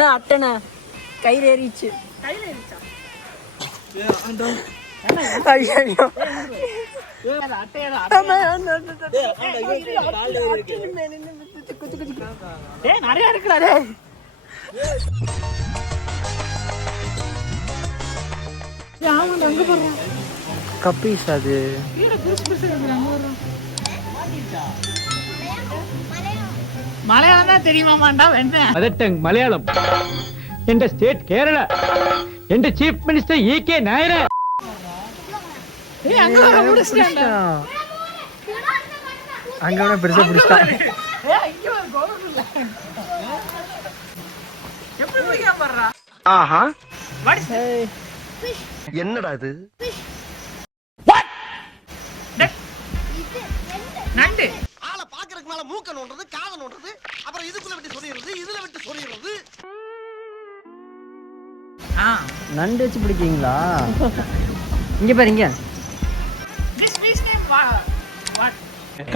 அட்டனை கையில் ஏறிச்சு. நிறைய இருக்கிறாரே. அங்க போடுறோம் கப்பீஸ். அது மலையாளம் தான் தெரியுமாண்டா? Mother tongue Malayalam. என்ற ஸ்டேட் கேரளா. என்ற சீஃப் மினிஸ்டர் ஈகே நாயர். அங்க பெருசா பிடிச்சிட்டான். என்னடா இது? நண்டு ஆளை பாக்குறதுக்கு மேல மூக்க நோண்டுறது, காதை நோண்டுறது, அப்புறம் இதுக்குள்ள விட்டு சொறியிறது, இதுல விட்டு சொறியிறது. நண்டு வச்சு பிடிக்கீங்களா? இங்க பாருங்க.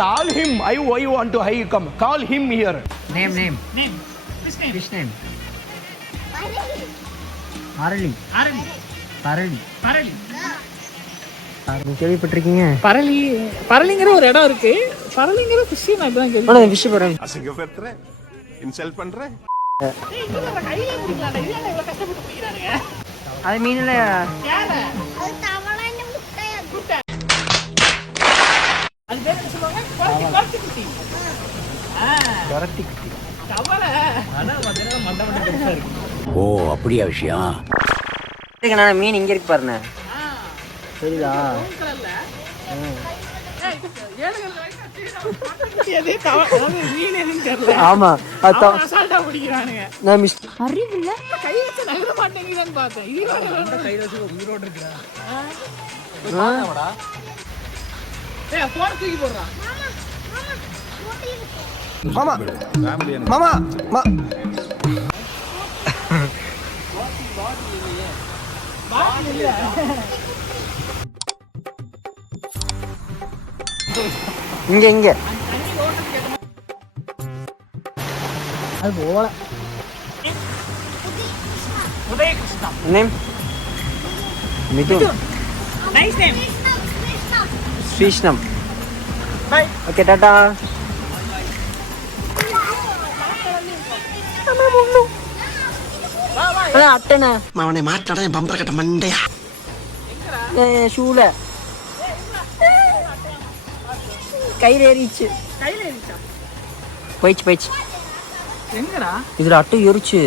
Call him. I want to hire come. Call him here. Name. Fish name. அரளி. கேள்விப்பட்டிருக்கீங்க? பரளிங்கிற ஒரு இடம் இருக்கு. பரளிங்கிற ஃபிஷ் நான் இப்பதான் கேள்வி. ஃபிஷ் பரளி. அசிங்கப்படுத்துற, இன்சல்ட் பண்ற. அது மீன்ல ஓ அப்படியா விஷயம்? மீன் இங்க இருக்கு பாருங்க. சரிதா? ஆமா மாமா இங்க அது போல. நேம் மிதுன். Nice name. ஸ்ரீஷ்ணம். பை. ஓகே டாடா. அட்டனை அவனை மாட்டாடா என் பம்பர கட்ட மண்டையா. ஷூல கையில் ஏறிச்சு. போயிடுச்சு. எங்கடா? இதுல அட்டை எரிச்சு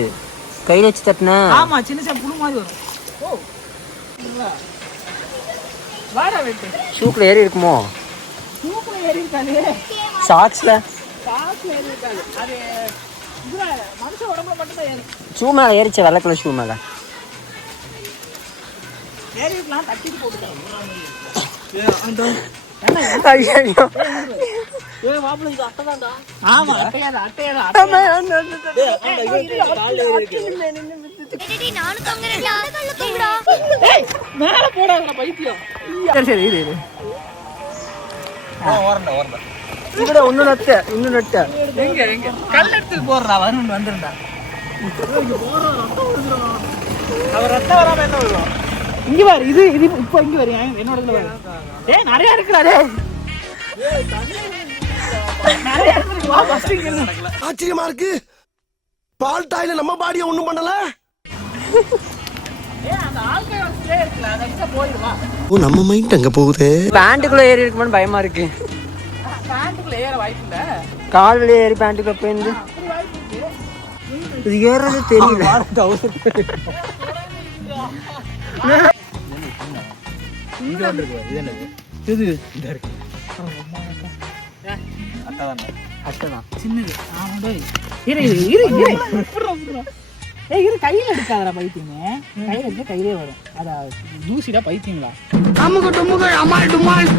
கையில வச்சு தட்டின. ஆமா, சின்ன புழு மாதிரி வரும். ஷூக்குள்ள ஏறி இருக்குமோ? சாக்ஸ்ல ஏறி இருக்காது. அது மனுஷ உடம்புல மட்டும் தான் ஏறி. ஷூ மேல ஏறிச்சு. வெள்ளை கலர் ஷூ மேல ஏறிக்கலாம். தட்டிட்டு போட்டுட்டாங்க. கல்லெடுத்து போடுறா வருண் வந்துருந்தா. அவர் ரத்தம் வராம என்ன விடுவோம்? இங்க பாரு. இது இப்ப இங்க வரு. என்னோட நிறைய இருக்கிறாரே. ஆச்சரியமா இருக்கு. பால் டாயில நம்ம பாடிய ஒண்ணும் பண்ணல. நம்ம மைண்ட் அங்க போகுது. பேண்ட்டுக்குள்ள ஏறி இருக்குமான்னு பயமா இருக்கு. பேண்ட்டுக்குள்ள ஏற வாய்ப்பு இல்ல. கால்ல ஏறி பேண்ட்டுக்குள்ள போயிருந்து இது ஏறது தெரியல. கையில எடுக்காதடா பைத்தியங்க. கையில எடுத்து கையிலே வரும். அத தூசிடா பைத்தியங்களா. அமுக டுமுக அமால் டுமால்.